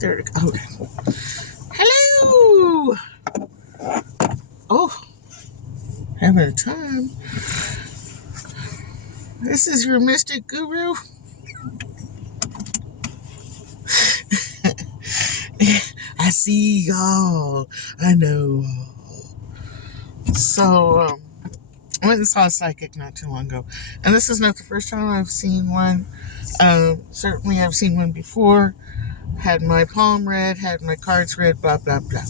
There it goes. Okay. Hello. Oh, having a time. This is your mystic guru. I see y'all. I know. So, I went and saw a psychic not too long ago. And this is not the first time I've seen one. Certainly I've seen one before. Had my palm read, had my cards read, blah, blah, blah.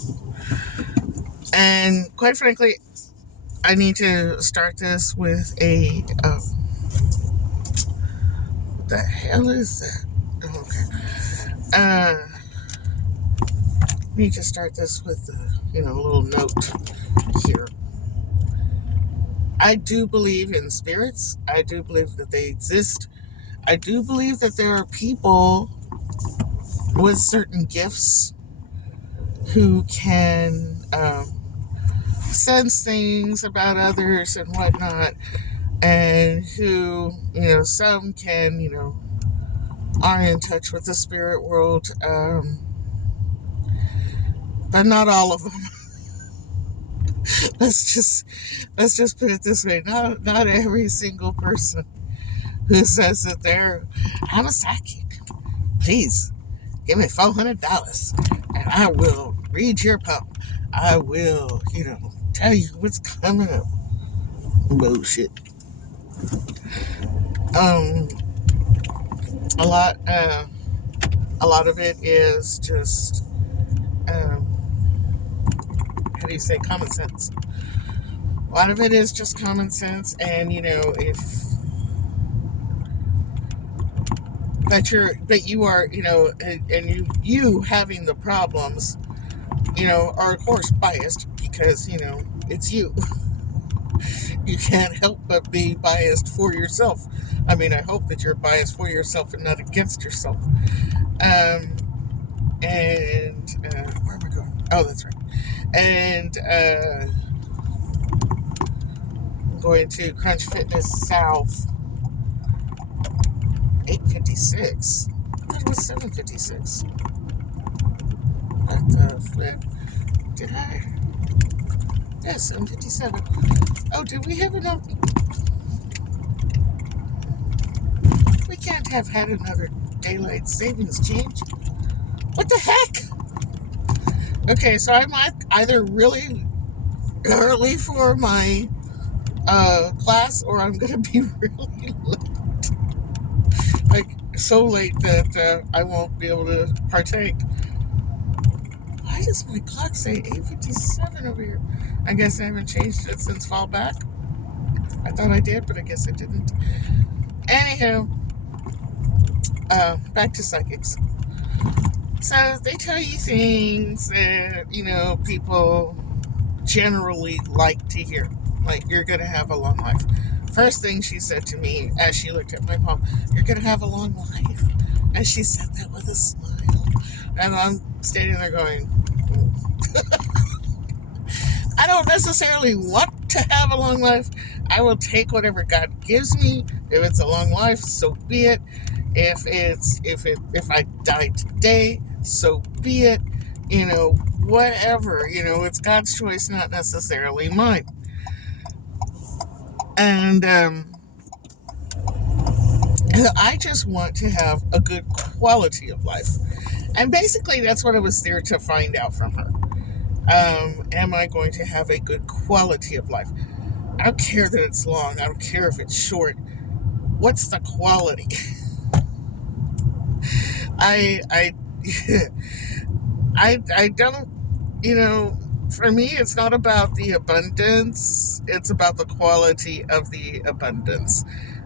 And quite frankly, I need to start this with a, what the hell is that? Okay. Need to start this with a little note here. I do believe in spirits. I do believe that they exist. I do believe that there are people with certain gifts who can sense things about others and whatnot, and who, some can, are in touch with the spirit world, but not all of them. let's just put it this way: not every single person who says that I'm a psychic. Please give me $400 and I will read your poem. I will, tell you what's coming up. Bullshit. A lot of it is just, how do you say, common sense. A lot of it is just common sense, and if that you are, and you having the problems, are of course biased because it's you. You can't help but be biased for yourself. I mean, I hope that you're biased for yourself and not against yourself. And where am I going? Oh, that's right. And I'm going to Crunch Fitness South, 8:56. I thought it was 7:56. What the flip? Did I? Yeah, 7:57. Oh, did we have enough? We can't have had another daylight savings change. What the heck? Okay, so I'm either really early for my class, or I'm going to be really late. Like, so late that I won't be able to partake. Why does my clock say 8:57 over here? I guess I haven't changed it since fall back. I thought I did, but I guess I didn't. Anyhow, back to psychics. So they tell you things that, people generally like to hear. Like, you're going to have a long life. First thing she said to me as she looked at my palm, you're going to have a long life. And she said that with a smile. And I'm standing there going, I don't necessarily want to have a long life. I will take whatever God gives me. If it's a long life, so be it. If I die today, so be it. Whatever. It's God's choice, not necessarily mine. And I just want to have a good quality of life. And basically, that's what I was there to find out from her. Am I going to have a good quality of life? I don't care that it's long. I don't care if it's short. What's the quality? I don't, for me, it's not about the abundance. It's about the quality of the abundance.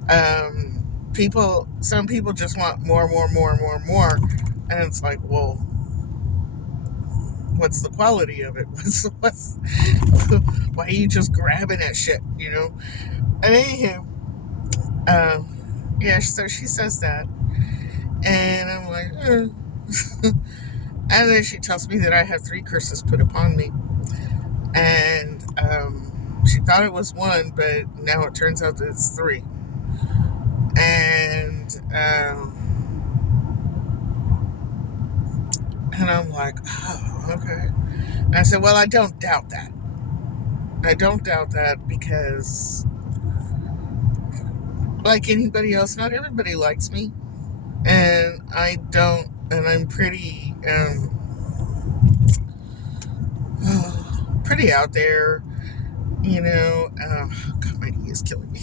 Some people just want more. And it's like, well, what's the quality of it? Why are you just grabbing at shit, And anyhow, yeah, so she says that. And I'm like, And then she tells me that I have 3 curses put upon me. And she thought it was 1, but now it turns out that it's 3. And And I'm like, oh, okay. And I said, well, I don't doubt that. I don't doubt that because, like anybody else, not everybody likes me. And I don't, and I'm pretty, pretty out there, you know. God, my knee is killing me.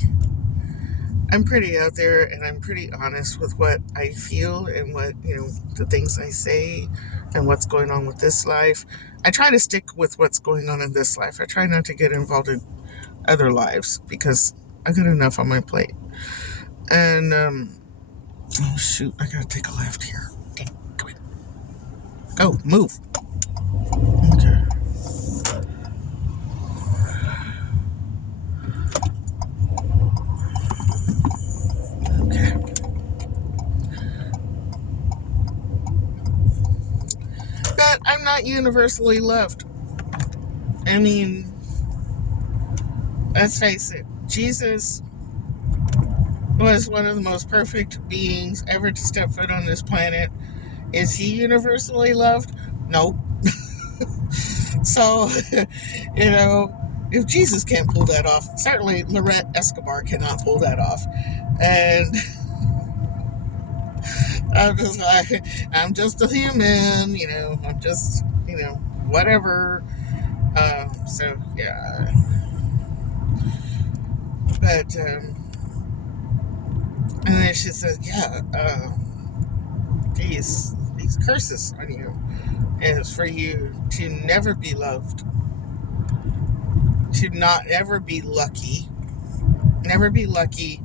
I'm pretty out there and I'm pretty honest with what I feel and what, the things I say and what's going on with this life. I try to stick with what's going on in this life. I try not to get involved in other lives because I got enough on my plate. And, oh shoot, I gotta take a left here. Okay, come in. Go, move. Okay. Okay. But I'm not universally loved. I mean, let's face it, Jesus was one of the most perfect beings ever to step foot on this planet. Is he universally loved? No. So, if Jesus can't pull that off, certainly Lorette Escobar cannot pull that off. And I'm just a human, I'm just, whatever. So, yeah. But, and then she said, yeah, these curses on you is for you to never be loved, to not ever be lucky, never be lucky,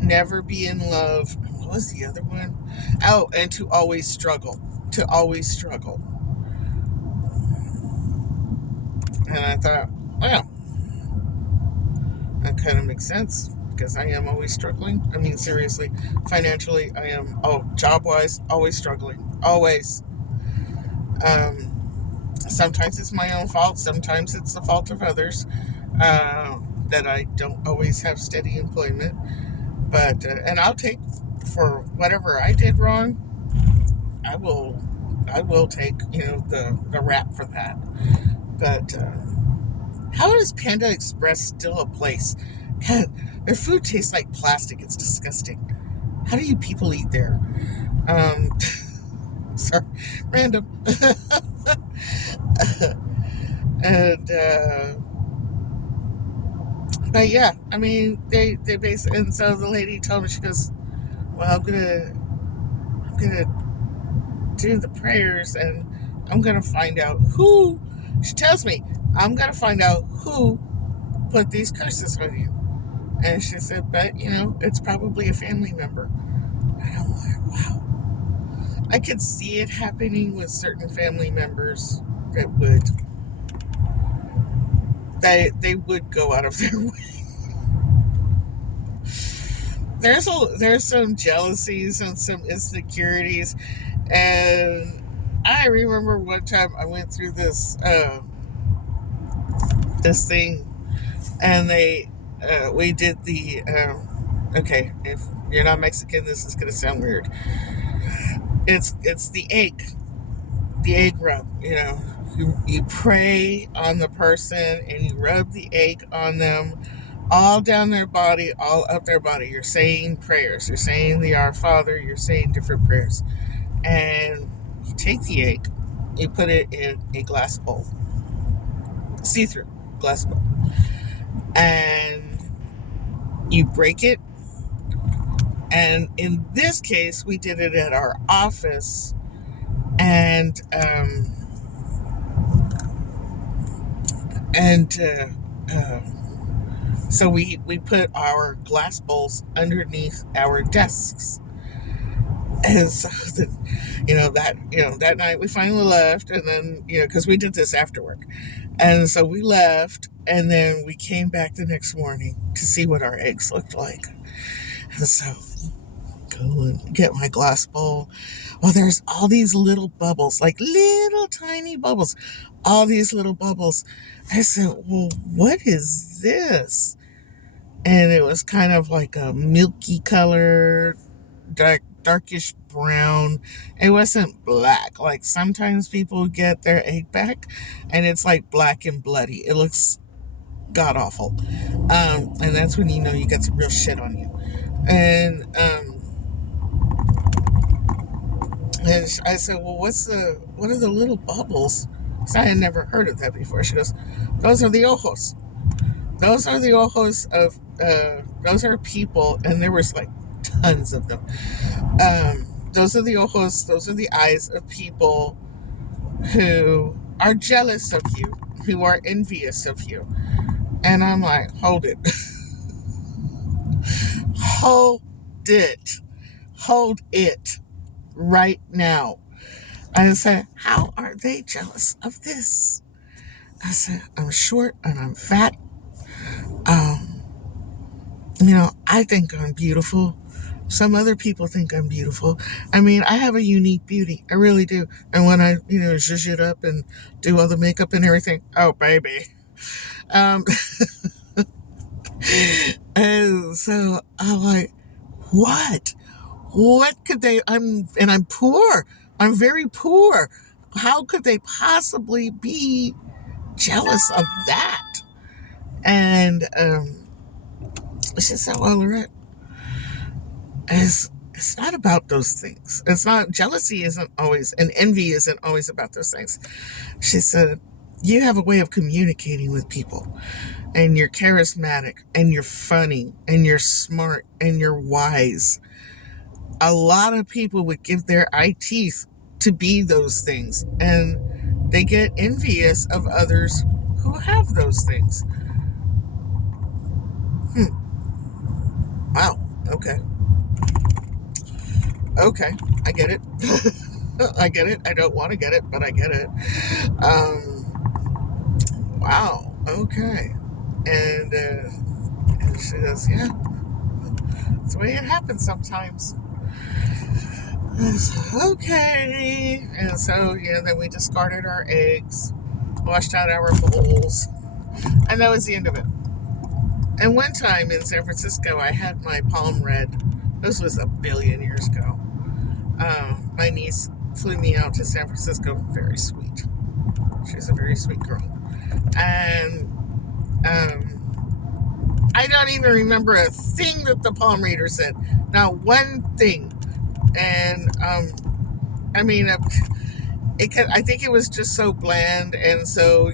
never be in love. What was the other one? Oh, and to always struggle. To always struggle. And I thought, well, that kind of makes sense because I am always struggling. I mean, seriously, financially, I am, job-wise, always struggling. Always. Sometimes it's my own fault. Sometimes it's the fault of others that I don't always have steady employment. But, and I'll take for whatever I did wrong. I will take, the rap for that. But how is Panda Express still a place? God, their food tastes like plastic. It's disgusting. How do you people eat there? Sorry, random. And but yeah, I mean, they basically, and so the lady told me, she goes, well, I'm gonna do the prayers and I'm gonna find out who. She tells me, I'm gonna find out who put these curses on you. And she said, but it's probably a family member. And I'm like, wow. I could see it happening with certain family members that they would go out of their way. There's some jealousies and some insecurities, and I remember one time I went through this thing, and we did the okay. If you're not Mexican, this is gonna sound weird. It's the egg rub. You pray on the person and you rub the egg on them, all down their body, all up their body. You're saying prayers. You're saying the Our Father. You're saying different prayers, and you take the egg, you put it in a glass bowl, see-through glass bowl, and you break it. And in this case, we did it at our office, and so we put our glass bowls underneath our desks. And so that night we finally left, and then because we did this after work, and so we left, and then we came back the next morning to see what our eggs looked like. And so go and get my glass bowl. Well, there's all these little bubbles, like little tiny bubbles, all these little bubbles. I said, well, what is this? And it was kind of like a milky color, darkish brown. It wasn't black. Like sometimes people get their egg back and it's like black and bloody. It looks god awful. And that's when you know you got some real shit on you. And and I said, well, what are the little bubbles? So I had never heard of that before. She goes, those are the ojos. Those are the ojos of, those are people, and there was like tons of them. Those are the ojos, those are the eyes of people who are jealous of you, who are envious of you. And I'm like, hold it. Hold it. Hold it right now. I said, how are they jealous of this? I said, I'm short and I'm fat. Um, I think I'm beautiful. Some other people think I'm beautiful. I mean, I have a unique beauty. I really do. And when I, zhuzh it up and do all the makeup and everything, oh, baby. Um, and so I'm like, what? What could they, I'm poor. I'm very poor. How could they possibly be jealous of that? And she said, well, Lorette, it's not about those things. It's not, jealousy isn't always, and envy isn't always about those things. She said, you have a way of communicating with people, and you're charismatic, and you're funny, and you're smart, and you're wise. A lot of people would give their eye teeth to be those things, and they get envious of others who have those things. Wow. Okay. Okay. I get it. I get it. I don't want to get it, but I get it. Wow. Okay. And she goes, yeah, that's the way it happens sometimes. Okay. And so, then we discarded our eggs, washed out our bowls, and that was the end of it. And one time in San Francisco, I had my palm read. This was a billion years ago. My niece flew me out to San Francisco. Very sweet. She's a very sweet girl. And I don't even remember a thing that the palm reader said. Not one thing. And I mean, I think it was just so bland. And so,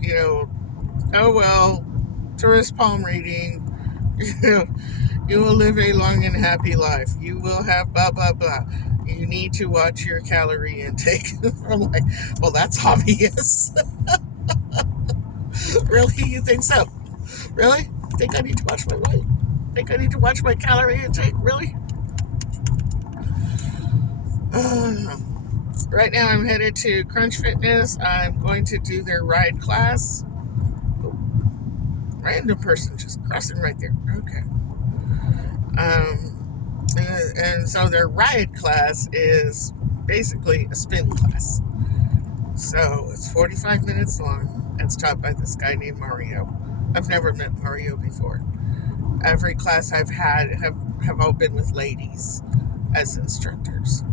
oh well, tourist palm reading. You will live a long and happy life. You will have blah, blah, blah. You need to watch your calorie intake. I'm like, well, that's obvious. Really? You think so? Really? Think I need to watch my weight? Think I need to watch my calorie intake? Really? Right now I'm headed to Crunch Fitness. I'm going to do their ride class. Oh, random person just crossing right there. Okay. And so their ride class is basically a spin class. So it's 45 minutes long. It's taught by this guy named Mario. I've never met Mario before. Every class I've had have all been with ladies as instructors.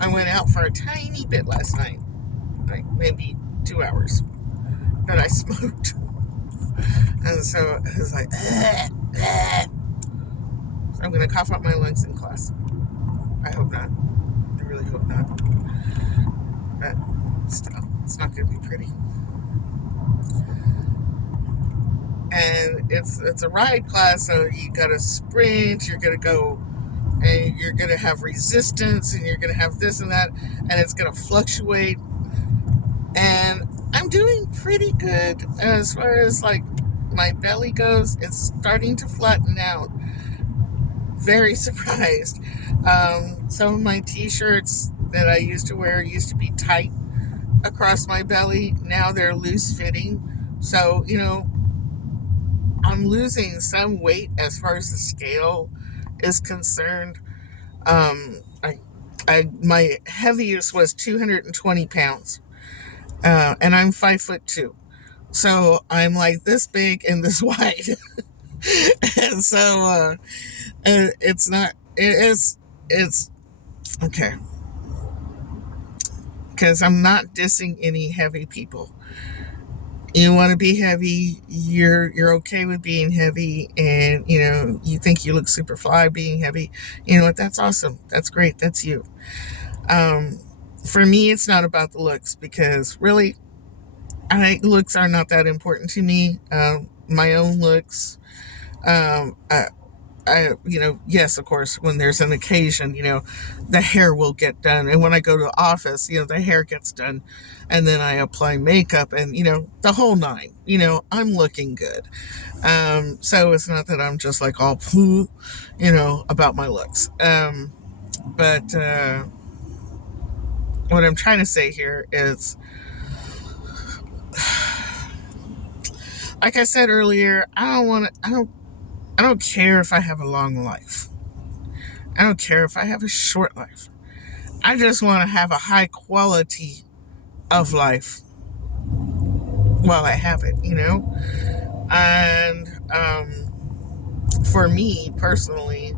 I went out for a tiny bit last night, like maybe 2 hours, but I smoked. And so it was like, So I'm going to cough out my lungs in class. I hope not. I really hope not. But still, it's not going to be pretty. And it's a ride class, so you got to sprint, you're going to go, and you're going to have resistance, and you're going to have this and that, and it's going to fluctuate. And I'm doing pretty good as far as like my belly goes. It's starting to flatten out. Very surprised. Some of my t-shirts that I used to wear used to be tight across my belly. Now they're loose fitting. So, I'm losing some weight as far as the scale is concerned. My heaviest was 220 pounds. And I'm 5'2". So I'm like this big and this wide. And so it's not, it's okay. Because I'm not dissing any heavy people. You want to be heavy, you're okay with being heavy, and you think you look super fly being heavy. You know what? That's awesome. That's great. That's you. Um, for me, it's not about the looks because really, looks are not that important to me. My own looks. Um, I, yes, of course, when there's an occasion, the hair will get done. And when I go to the office, the hair gets done. And then I apply makeup and, the whole nine. I'm looking good. So it's not that I'm just like all, about my looks. But what I'm trying to say here is, like I said earlier, I don't care if I have a long life. I don't care if I have a short life. I just want to have a high quality of life while I have it, And for me personally,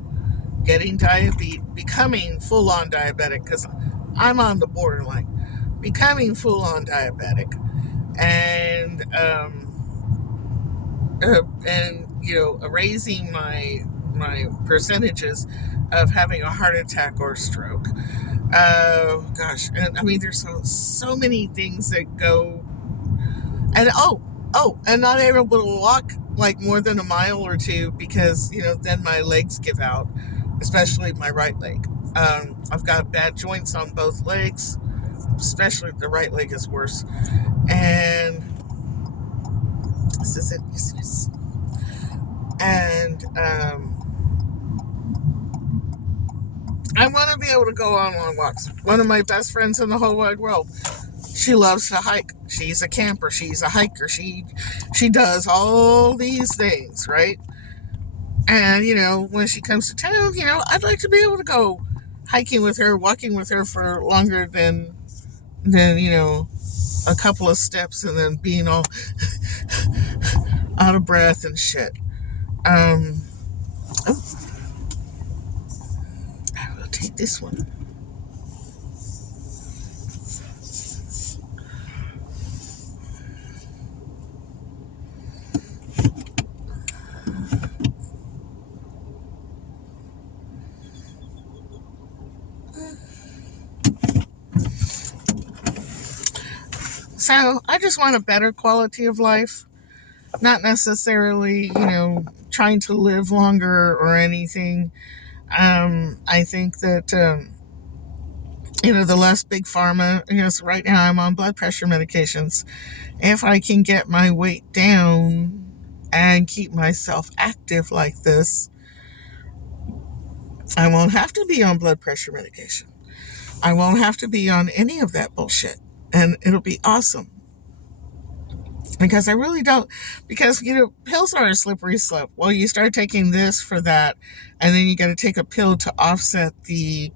getting diabetes, becoming full on diabetic, because I'm on the borderline, becoming full on diabetic, and raising my percentages of having a heart attack or stroke. Gosh, and I mean, there's so many things that go, and and not able to walk like more than a mile or two because then my legs give out, especially my right leg. I've got bad joints on both legs, especially the right leg is worse. And this is it. Yes. And I want to be able to go on long walks. One of my best friends in the whole wide world, she loves to hike. She's a camper. She's a hiker. She does all these things, right? And when she comes to town, I'd like to be able to go hiking with her, walking with her for longer than a couple of steps, and then being all out of breath and shit. Oh, I will take this one. So I just want a better quality of life, not necessarily, trying to live longer or anything. I think that, the less big pharma, so right now I'm on blood pressure medications. If I can get my weight down and keep myself active like this, I won't have to be on blood pressure medication. I won't have to be on any of that bullshit. And it'll be awesome. Because I really don't, because, pills are a slippery slope. Well, you start taking this for that, and then you got to take a pill to offset the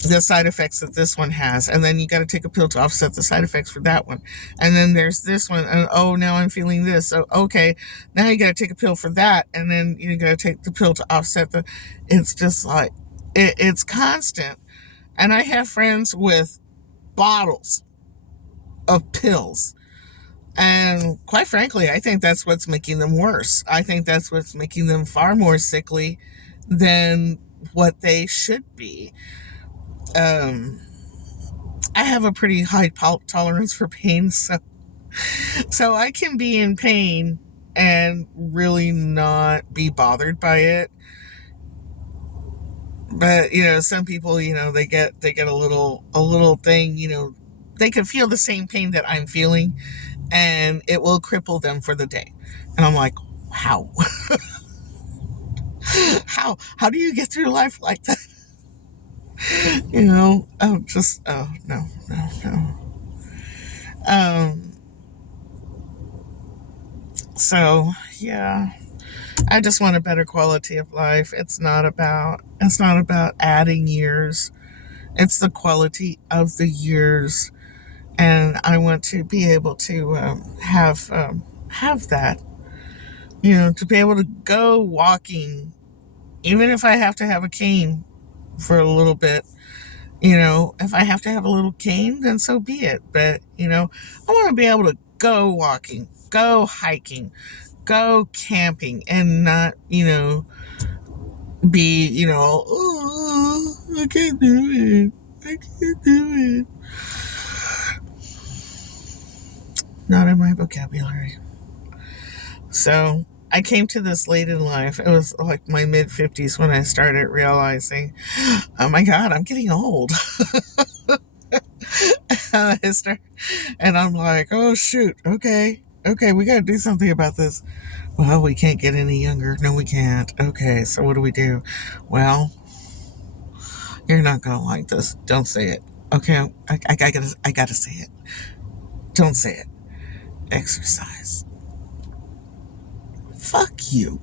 side effects that this one has, and then you got to take a pill to offset the side effects for that one, and then there's this one, and now I'm feeling this, so okay, now you got to take a pill for that, and then you got to take the pill to offset it's just like it's constant. And I have friends with bottles of pills, and quite frankly, I think that's what's making them worse. I think that's what's making them far more sickly than what they should be. um I have a pretty high tolerance for pain, so I can be in pain and really not be bothered by it. But some people, they get a little thing, they can feel the same pain that I'm feeling, and it will cripple them for the day. And I'm like, how? How do you get through life like that? Oh, no. Um, so yeah, I just want a better quality of life. It's not about adding years. It's the quality of the years, and I want to be able to have that. to be able to go walking, even if I have to have a cane for a little bit. If I have to have a little cane, then so be it. But, I want to be able to go walking, go hiking, go camping, and not, be, oh, I can't do it. I can't do it. Not in my vocabulary. So I came to this late in life. It was like my mid 50s when I started realizing, oh my God, I'm getting old. And I'm like, oh shoot, okay, we got to do something about this. Well, we can't get any younger. No, we can't. Okay, so what do we do? Well, you're not gonna like this. Don't say it. Okay, I gotta say it. Don't say it. Exercise. Fuck you.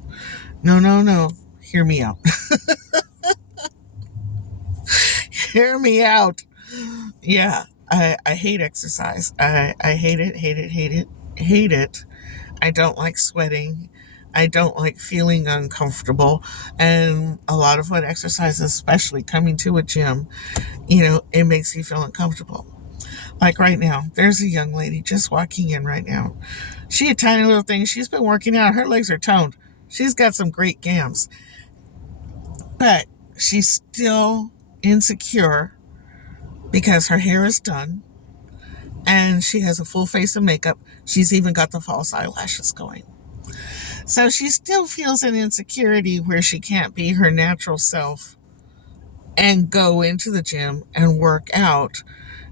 No, no, no. Hear me out. Hear me out. Yeah, I hate exercise. I hate it, hate it, hate it, hate it. I don't like sweating. I don't like feeling uncomfortable. And a lot of what exercise, especially coming to a gym, it makes you feel uncomfortable. Like right now, there's a young lady just walking in right now. She a tiny little thing. She's been working out. Her legs are toned. She's got some great gams. But she's still insecure because her hair is done and she has a full face of makeup. She's even got the false eyelashes going. So she still feels an insecurity where she can't be her natural self and go into the gym and work out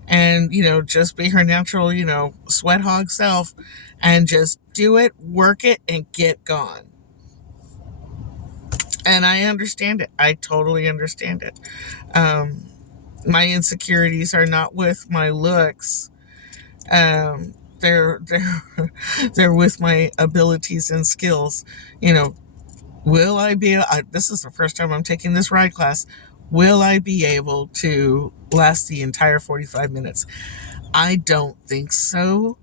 and, just be her natural, sweat hog self and just do it, work it, and get gone. And I understand it. I totally understand it. My insecurities are not with my looks. They're they're with my abilities and skills. Will I be? This is the first time I'm taking this ride class. Will I be able to last the entire 45 minutes? I don't think so,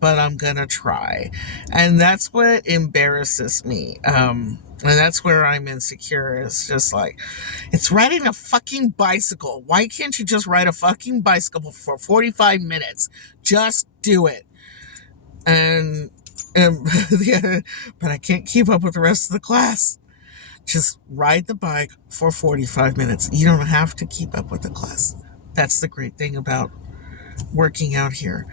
but I'm gonna try. And that's what embarrasses me. And that's where I'm insecure. It's just like, it's riding a fucking bicycle. Why can't you just ride a fucking bicycle for 45 minutes? Just do it. And yeah, but I can't keep up with the rest of the class. Just ride the bike for 45 minutes. You don't have to keep up with the class. That's the great thing about working out here.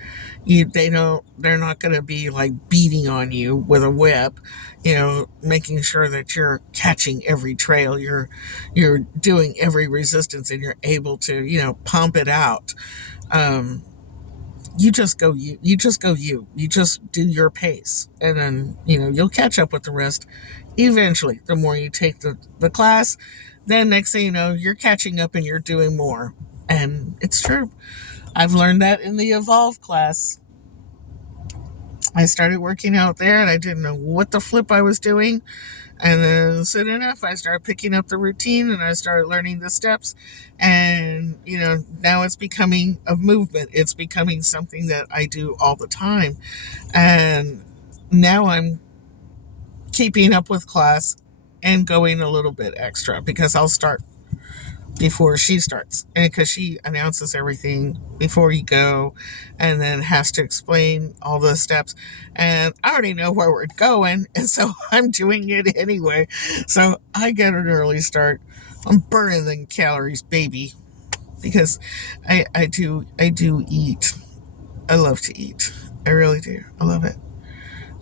They're not going to be like beating on you with a whip, making sure that you're catching every trail, you're doing every resistance, and you're able to, pump it out. You just go you just do your pace, and then you'll catch up with the rest eventually. The more you take the class, then next thing you know, you're catching up and you're doing more. And it's true. I've learned that in the Evolve class. I started working out there and I didn't know what the flip I was doing. And then soon enough, I started picking up the routine and I started learning the steps. And, now it's becoming a movement. It's becoming something that I do all the time. And now I'm keeping up with class and going a little bit extra because I'll start before she starts, and because she announces everything before you go and then has to explain all the steps, and I already know where we're going, and so I'm doing it anyway. So I get an early start. I'm burning the calories, baby, because I do eat. I love to eat. I really do. I love it.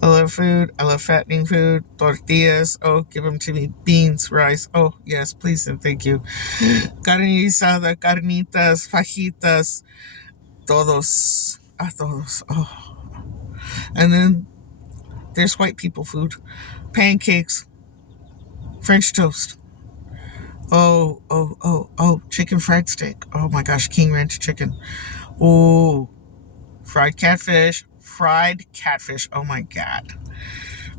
I love food. I love fattening food. Tortillas. Oh, give them to me. Beans, rice. Oh, yes, please and thank you. Carne guisada, carnitas, fajitas. Todos. A todos. Oh. And then there's white people food. Pancakes. French toast. Oh. Chicken fried steak. Oh my gosh, King Ranch chicken. Oh. Fried catfish. Oh my God.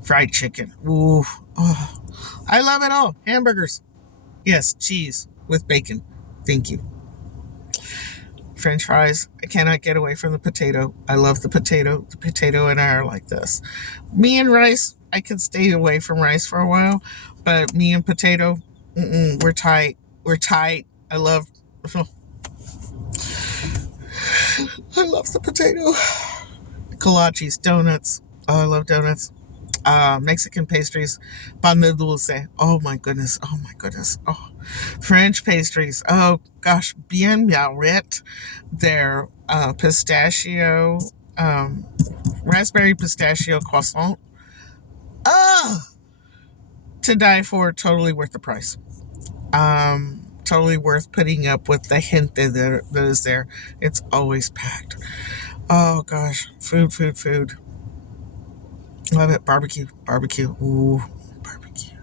Fried chicken. Ooh. Oh. I love it all. Hamburgers. Yes, cheese with bacon. Thank you. French fries. I cannot get away from the potato. I love the potato. The potato and I are like this. Me and rice. I can stay away from rice for a while, but me and potato, we're tight. We're tight. I love I love the potato. Kolaches, donuts. Oh, I love donuts. Mexican pastries, pan de dulce. Oh my goodness. Oh my goodness. Oh, French pastries. Oh gosh, bien miauret. Their pistachio, um, raspberry pistachio croissant. Ah, to die for. Totally worth the price. Totally worth putting up with the hint that is there. It's always packed. Oh gosh, food, food, food. Love it. Barbecue, barbecue. Ooh, barbecue.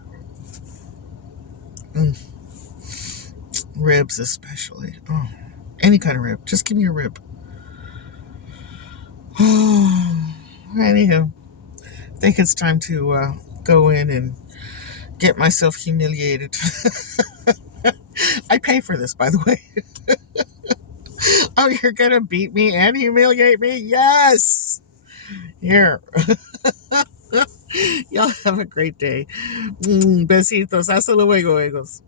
Mm. Ribs, especially. Oh, any kind of rib. Just give me a rib. Anywho, I think it's time to go in and get myself humiliated. I pay for this, by the way. Oh, you're gonna beat me and humiliate me? Yes. Here. Y'all have a great day. Besitos. Hasta luego, amigos.